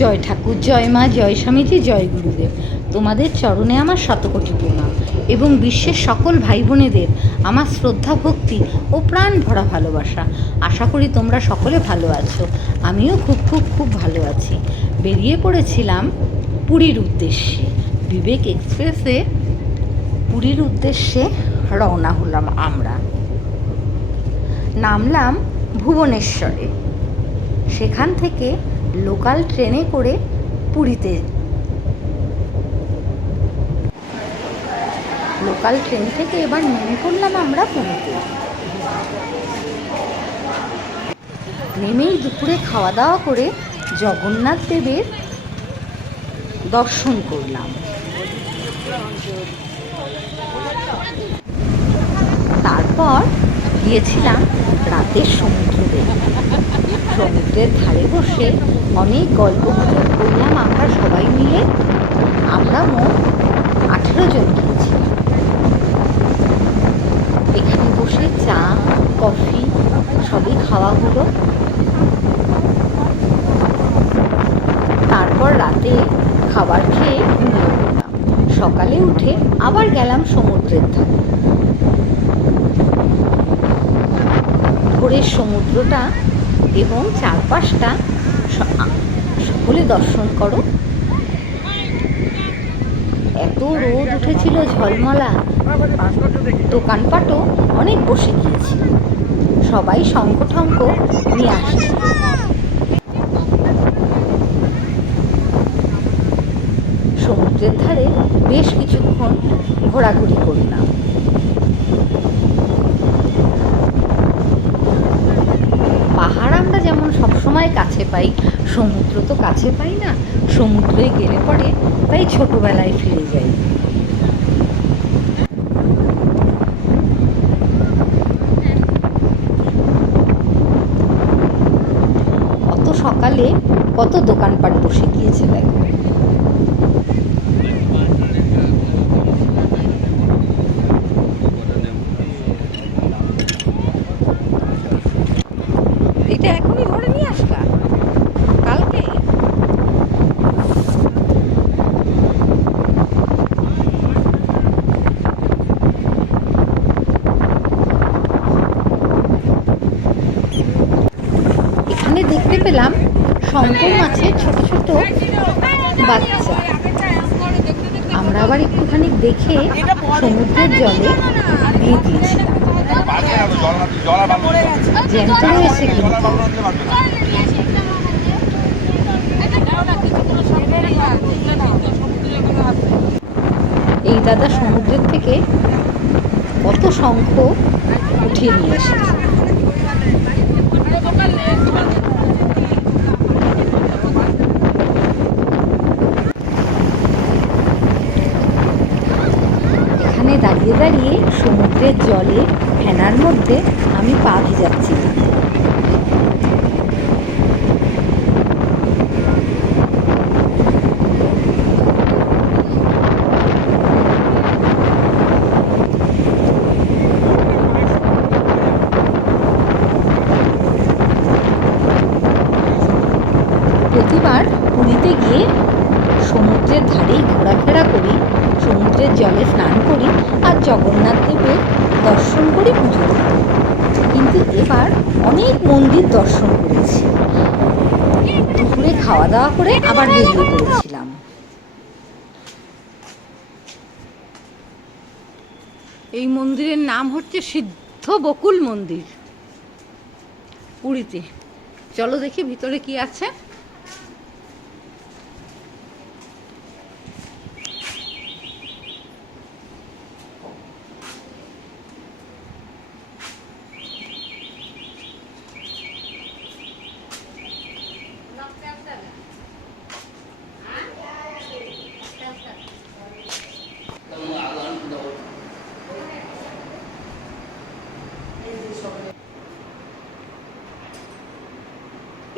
জয় ঠাকুর, জয় মা, জয় স্বামীজি, জয় গুরুদেব। তোমাদের চরণে আমার শতকোটি প্রণাম এবং বিশ্বের সকল ভাই বোনেদের আমার শ্রদ্ধা, ভক্তি ও প্রাণ ভরা ভালোবাসা। আশা করি তোমরা সকলে ভালো আছো। আমিও খুব খুব খুব ভালো আছি। বেরিয়ে পড়েছিলাম পুরীর উদ্দেশ্যে। বিবেক এক্সপ্রেসে পুরীর উদ্দেশ্যে রওনা হলাম আমরা। নামলাম ভুবনেশ্বরে। সেখান থেকে লোকাল ট্রেনে করে পুরীতে, লোকাল ট্রেন থেকে এবার নেমে পড়লাম আমরা পুরীতে। নেমেই দুপুরে খাওয়া দাওয়া করে জগন্নাথ দেবের দর্শন করলাম। তারপর গিয়েছিলাম রাতের সমুদ্র দেখতে। সমুদ্রের ধারে বসে অনেক গল্প গুজব করলাম আমরা সবাই মিলে। আমরা মোট 18 জন গিয়েছিলাম। এখানে বসে চা, কফি সবই খাওয়া হলো। তারপর রাতে খাবার খেয়ে ঘুমিয়ে পড়লাম। সকালে উঠে আবার গেলাম সমুদ্রের ধারে। ভোরের সমুদ্রটা এবং চারপাশটা সকলে দর্শন করো। এত রোদ উঠেছিল ঝলমলা, দোকানপাটও অনেক বসে গিয়েছিল। সবাই শঙ্খ টঙ্ক নিয়ে আসছে। সমুদ্রের ধারে বেশ কিছুক্ষণ ঘোরাঘুরি করলাম। পাহাড় আমরা যেমন সবসময় কাছে পাই, সমুদ্র তো কাছে পাই না। সমুদ্রে গেলে পরে তাই ছোটবেলায় ফিরে যাই। অত সকালে কত দোকানপাট বসে গিয়েছে দেখো। এটা এখনই ধরে নিয়ে আসলা কালকে? এখানে দেখতে পেলাম শঙ্কর মাছের ছোট ছোট বাচ্চা। আমরা আবার একটুখানি দেখে সমুদ্রের জলে দিয়ে দিয়েছিলাম। জ্যান্ত রয়েছে কিন্তু। এই দাদা সমুদ্রের থেকে কত শঙ্খ উঠিয়ে নিয়ে এসেছে। এখানে দাঁড়িয়ে দাঁড়িয়ে সমুদ্রের জলে ফেনার মধ্যে আমি পা ভিজাচ্ছিলাম। প্রতিবার পুরীতে গিয়ে সমুদ্রের ধারেই ঘোরাফেরা করি, সমুদ্রের জলে স্নান করি আর জগন্নাথ দেবের দর্শন করি, পুজো দিই। কিন্তু এবার অনেক মন্দির দর্শন করেছি। দুপুরে খাওয়া দাওয়া করে আবার বেরিয়ে পড়েছিলাম। এই মন্দিরের নাম হচ্ছে সিদ্ধ বকুল মন্দির, পুরীতে। চলো দেখি ভিতরে কি আছে।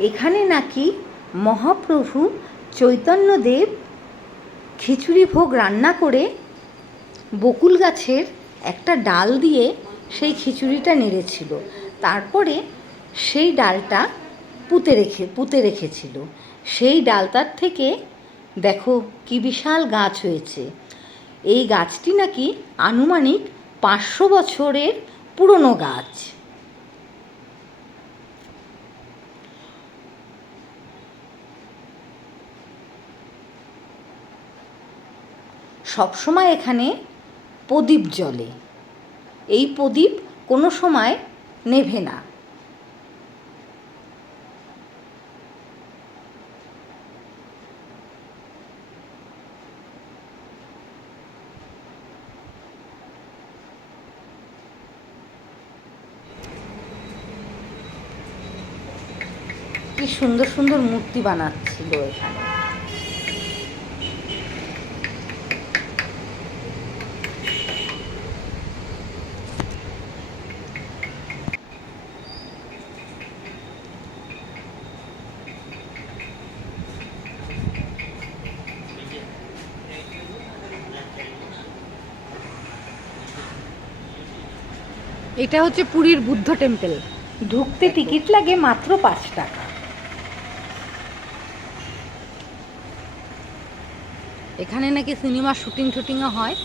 এখানে নাকি মহাপ্রভু চৈতন্যদেব খিচুড়ি ভোগ রান্না করে বকুল গাছের একটা ডাল দিয়ে সেই খিচুড়িটা নেড়েছিল। তারপরে সেই ডালটা পুঁতে রেখেছিল সেই ডালটার থেকে দেখো কি বিশাল গাছ হয়েছে। এই গাছটি নাকি আনুমানিক 500 বছরের পুরনো গাছ। সবসময় এখানে প্রদীপ জ্বলে। এই প্রদীপ কোনো সময় নেভে না। কি সুন্দর সুন্দর মূর্তি বানাচ্ছিল এখানে। এটা হচ্ছে পুরীর বুদ্ধ টেম্পল। ঢুকতে টিকিট লাগে মাত্র 5 টাকা। এখানে নাকি সিনেমার শুটিং টুটিংও হয়।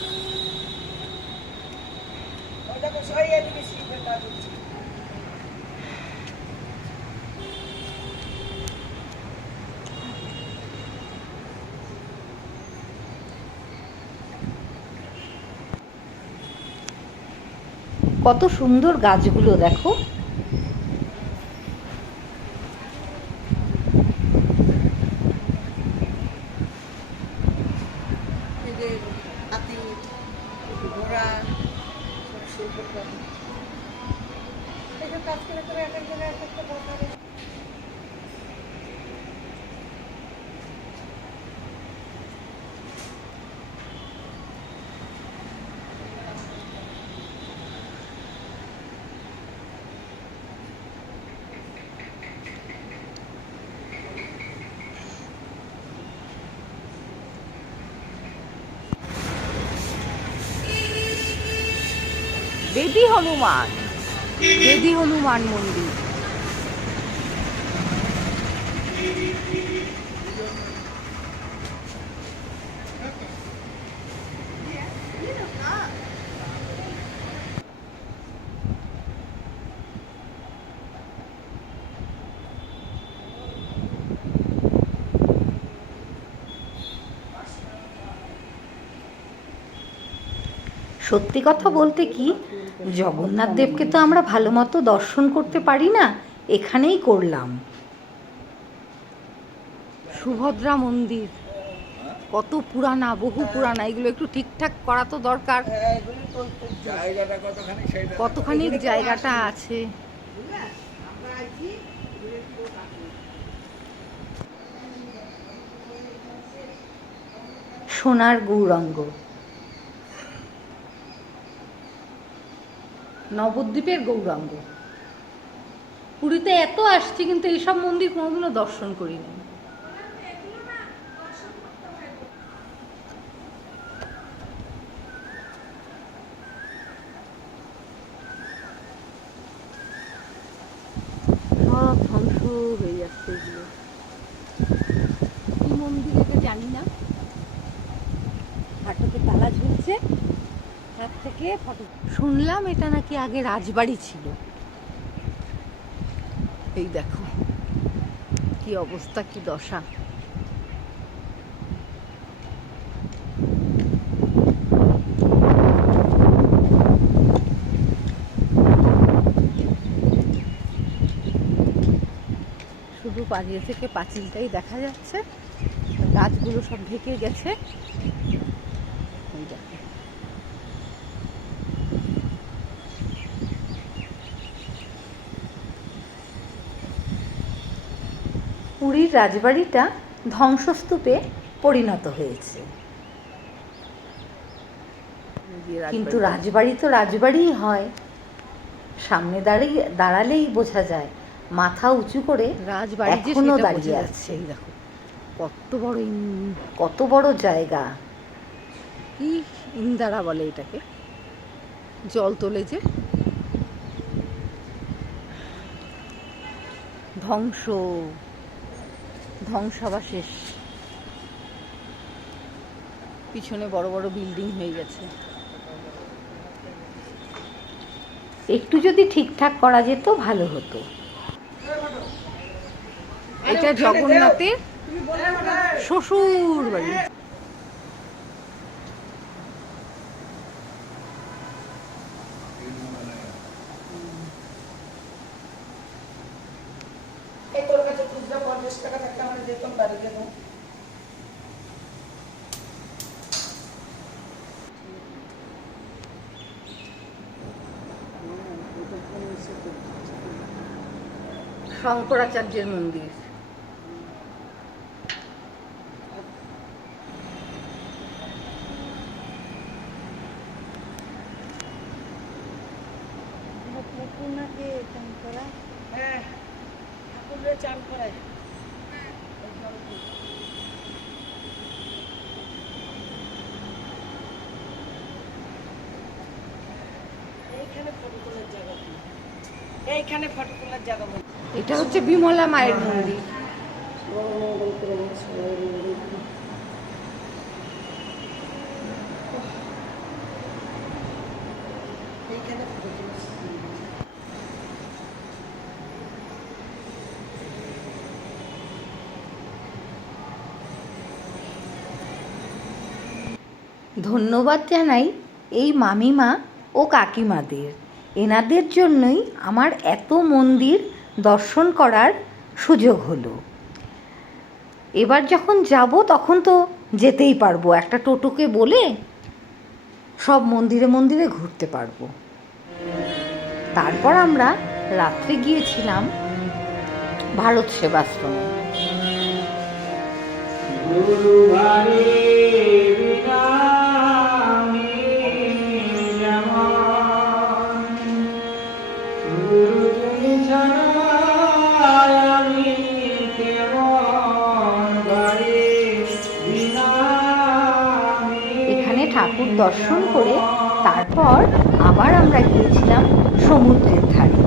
কত সুন্দর গাছগুলো দেখো। বেদি হনুমান মন্দির। সত্যি কথা বলতে কি, জগন্নাথ দেবকে তো আমরা ভালো মতো দর্শন করতে পারি না, এখানেই করলাম। সুভদ্রা মন্দির কত পুরানা, বহু পুরানা। এগুলো একটু ঠিকঠাক করা তো দরকার। কতখানি জায়গাটা আছে। সোনার গৌরাঙ্গ, নবদ্বীপের গৌরাঙ্গ। পুরীতে এত আসছি কিন্তু এইসব মন্দির কোনোদিনও দর্শন করিনি। সব ধ্বংস হয়ে যাচ্ছে এগুলো। কি মন্দির এটা জানি না। ফাটকে তালা ঝুলছে, হাত থেকে ফটো। শুনলাম এটা নাকি আগে রাজবাড়ি ছিল। এই দেখো কি অবস্থা, কি দশা। শুধু পালিয়ে থেকে পাঁচিলটাই দেখা যাচ্ছে, গাছগুলো সব ঢেকে গেছে। পুরীর রাজবাড়িটা ধ্বংসস্তূপে পরিণত হয়েছে, কিন্তু রাজবাড়ি তো রাজবাড়িই হয়। সামনে দাঁড়ালেই বোঝা যায়, মাথা উঁচু করে রাজবাড়ি এখনো দাঁড়িয়ে আছে। দেখো কত বড় জায়গা। কি ইন্দারা বলে এটাকে, জল তোলে যে। ধ্বংস, ধ্বংসাবশেষ, পিছনে বড় বড় বিল্ডিং হয়ে গেছে। একটু যদি ঠিকঠাক করা যেত ভালো হতো। এটা জগন্নাথের শ্বশুর বাড়ি। তোর কাছে খুচরা 50 টাকা থাকলে আমরা যেতাম বাড়ি গেল। শঙ্করাচার্যের মন্দির। হ্যাঁ, ঠাকুরের চান করায়। এইখানে ফটো তোলার জায়গা, এইখানে ফটো তোলার জায়গা। এটা হচ্ছে বিমলা মায়ের মন্দির। এইখানে ফটো তোলার ধন্যবাদ জানাই এই মামিমা ও কাকিমাদের। এনাদের জন্যই আমার এত মন্দির দর্শন করার সুযোগ হলো। এবার যখন যাব তখন তো যেতেই পারবো, একটা টোটোকে বলে সব মন্দিরে মন্দিরে ঘুরতে পারবো। তারপর আমরা রাত্রে গিয়েছিলাম ভারত সেবাশ্রমে। এখানে ঠাকুর দর্শন করে তারপর আবার আমরা গিয়েছিলাম সমুদ্রের ধারে।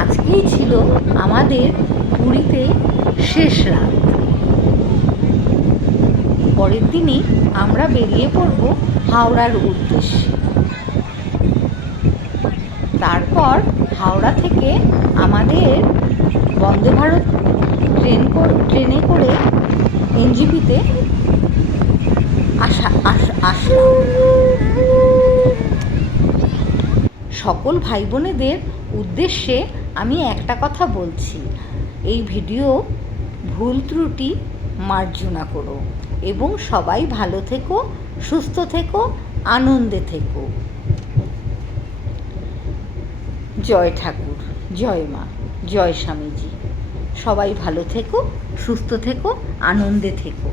আজকেই ছিল আমাদের পুরীতে শেষ রাত। পরের দিনই আমরা বেরিয়ে পড়ব হাওড়ার উদ্দেশ্যে। তারপর হাওড়া থেকে আমাদের বন্দে ভারত ট্রেনে করে এনজিপিতে আসলাম। সকল ভাই বোনেদের উদ্দেশ্যে আমি একটা কথা বলছি, এই ভিডিও ভুল ত্রুটি মার্জনা করো এবং সবাই ভালো থেকো, সুস্থ থেকো, আনন্দে থেকো। জয় ঠাকুর, জয় মা, জয় স্বামীজি। সবাই ভালো থেকো, সুস্থ থেকো, আনন্দে থেকো।